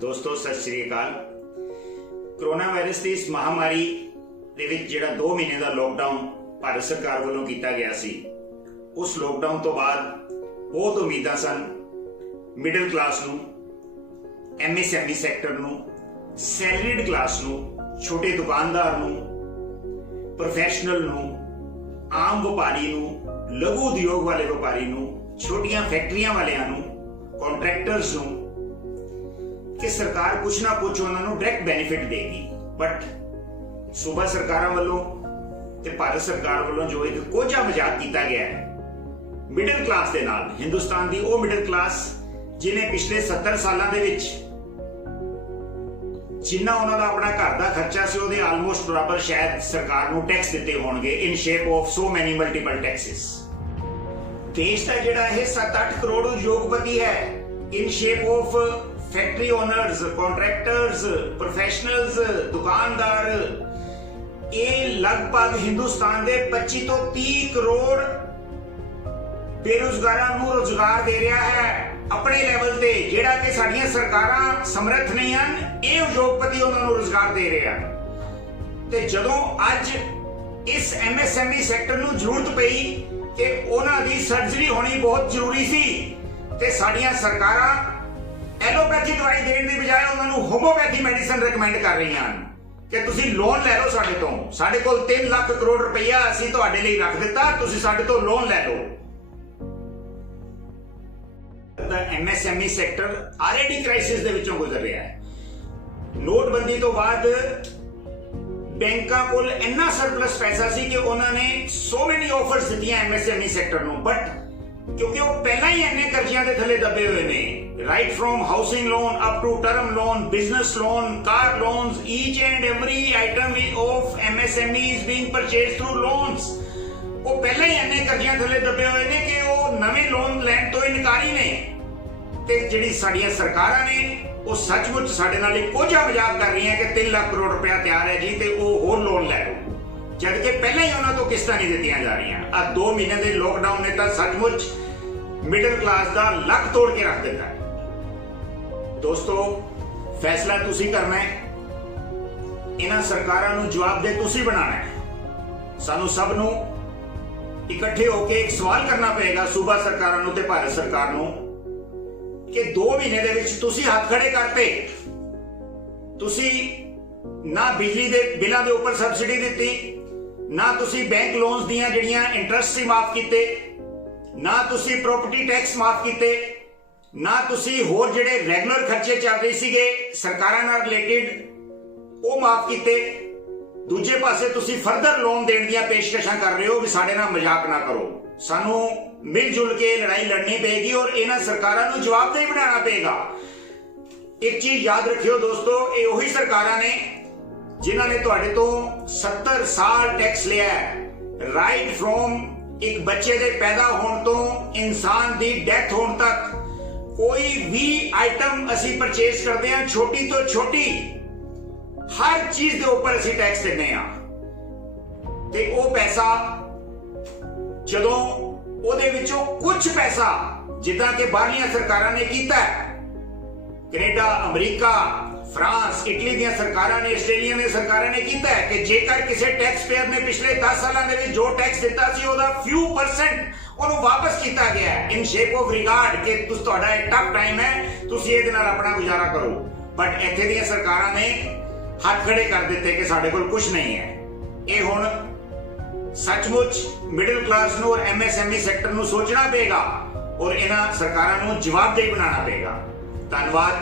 दोस्तों सत श्री अकाल। कोरोना वायरस की इस महामारी दे विच जिहड़ा 2 महीने का लॉकडाउन भारत सरकार वालों किया गया सी, उस लॉकडाउन तो बाद बहुत उम्मीदां सन मिडल क्लास नूं, MSME सैक्टर नूं, सैलरीड क्लास नूं, छोटे दुकानदार नूं, प्रोफैशनल नूं, आम व्यापारी नूं, लघु उद्योग वाले व्यापारी नूं, छोटियां फैक्ट्रियां वालियां नूं, कॉन्ट्रैक्टर्स नूं कि सरकार कुछ ना कुछ उन्होंने डायरैक्ट बेनिफिट देगी। बट सूबा सरकारां वालों ते भारत सरकार वालों जो एक कोझा मजाक किया गया है मिडल क्लास दे नाल, हिंदुस्तान की वो मिडल क्लास जिन्हें पिछले 70 सालों के विच जिन्ना उन्होंने अपना घर का खर्चा से ਉਹਦੇ ਆਲਮੋਸਟ बराबर शायद सरकार ਨੂੰ टैक्स दिते होणगे in shape of so many multiple taxes. देश का जिहड़ा ਇਹ 7-8 करोड़ उद्योगपति है in shape of factory owners, contractors, professionals, दुकानदार, ये लगभग हिंदुस्तान के 25 तो 30 करोड़ बेरोजगारां नूं रोजगार दे रहा है अपने लैवल ते, जिहड़ा कि साडीआं सरकारां समर्थ नहीं हन। ये उद्योगपति उन्होंने रोजगार दे रहे हैं। ते जदों अज इस MSME सैक्टर नूं जरूरत पई कि उन्हां दी सर्जरी होनी बहुत जरूरी सी, ते साडीआं सरकारां एलोपैथी दवाई देने की बजाय उन्होंने होम्योपैथी मेडिसिन रिकमेंड कर रही हैं कि तुसी लोन लै लो साडे तो, साडे कोल 3 लाख करोड़ रुपया असीं तुहाडे लई रख दिता, तुसी साडे तो लोन लै लो। The MSME sector already crisis दे विचों गुजर रहा है। नोटबंदी तो बाद बैंकां कोल इन्ना सरप्लस पैसा सी कि उन्होंने सो मेनी ऑफर्स दित्तियां MSME सैक्टर नूं, बट क्योंकि वो पहला ही इन्ने कर्जियां दे थले दबे हुए ने, right from housing loan up to term loan, business loan, car loans, each and every item of MSME is being purchase through loans. वो पहला ही इन्ने कर्जियां थले दबे हुए ने कि वो नवे लोन लैण तो इनकारी ने। ते जिहड़ी साडीआं सरकारां ने वो सचमुच साडे नाल एक कोझा मजाक कर रही हैं कि 3 लाख करोड़ रुपया तैयार है जी ते वो होर लोन लै लो, जबकि पहले ही उन्होंने तो किस्तां नहीं दित्तियां जा रही। आ 2 महीने के लॉकडाउन ने तो सचमुच मिडल क्लास का लक तोड़ के रख दिता है। दोस्तों फैसला तुसी करना है, इन्हां सरकारां नूं जवाबदेह तुसी बनाना है। सानू सब नूं इकट्ठे होकर एक सवाल करना पड़ेगा सूबा सरकारां नूं ते भारत सरकार नूं कि 2 महीने दे विच तुसी हाथ खड़े करते, तुसी ना बिजली दे बिलों के उपर सबसिडी दित्ती, ना तुसी बैंक लोन्स दियां जिहड़ियां इंटरस्ट सी माफ कीते, ना तुसी प्रॉपर्टी टैक्स माफ कीते, ना तुसी होर जिहड़े रेगुलर खर्चे चल रहे सीगे सरकारां नाल रिलेटेड वो माफ कीते। दूजे पासे तुसी फर्दर लोन देण दीयां पेशकशां कर रहे हो भी साडे नाल मजाक ना करो, सानू मिलजुल के लड़ाई लड़नी पेगी और इन्हां सरकारां नूं जवाबदेह बनाना पेगा। एक चीज याद रखियो दोस्तों, ये वही सरकारां ने जिन्हां ने तुहाडे तो 70 साल टैक्स लिया है, राइट फ्रॉम एक बच्चे दे पैदा होने तो इंसान दी डेथ होने तक कोई भी आइटम असी परचेज करते हैं, छोटी तो छोटी हर चीज के ऊपर असी टैक्स देने हैं। ते वो पैसा जदों ओदे विचों कुछ पैसा जिद्दां कि बाहरलियां सरकारां ने कीता है, कनेडा, अमरीका, फ्रांस, इटली दी सरकारां ने, आस्ट्रेलिया दी सरकारां ने कीता है कि जेकर किसी टैक्स पेयर ने पिछले 10 सालों के जो टैक्स दिता सी ओदा फ्यू परसेंट ਉਹਨੂੰ वापस किया गया है इन शेप ऑफ रिगार्ड कि तुहाडा एक टफ टाइम है, तुसीं ਇਹਦੇ ਨਾਲ अपना गुजारा करो। बट ਇੱਥੇ ਦੀਆਂ ਸਰਕਾਰਾਂ ਨੇ हथ खड़े कर दिते कि साडे कोल कुछ नहीं है। ये हुण सचमुच मिडिल क्लास नूं और MSME सैक्टर नूं सोचना पेगा और इन्हां सरकारां नूं जवाबदेही बनाना पेगा। धन्यवाद।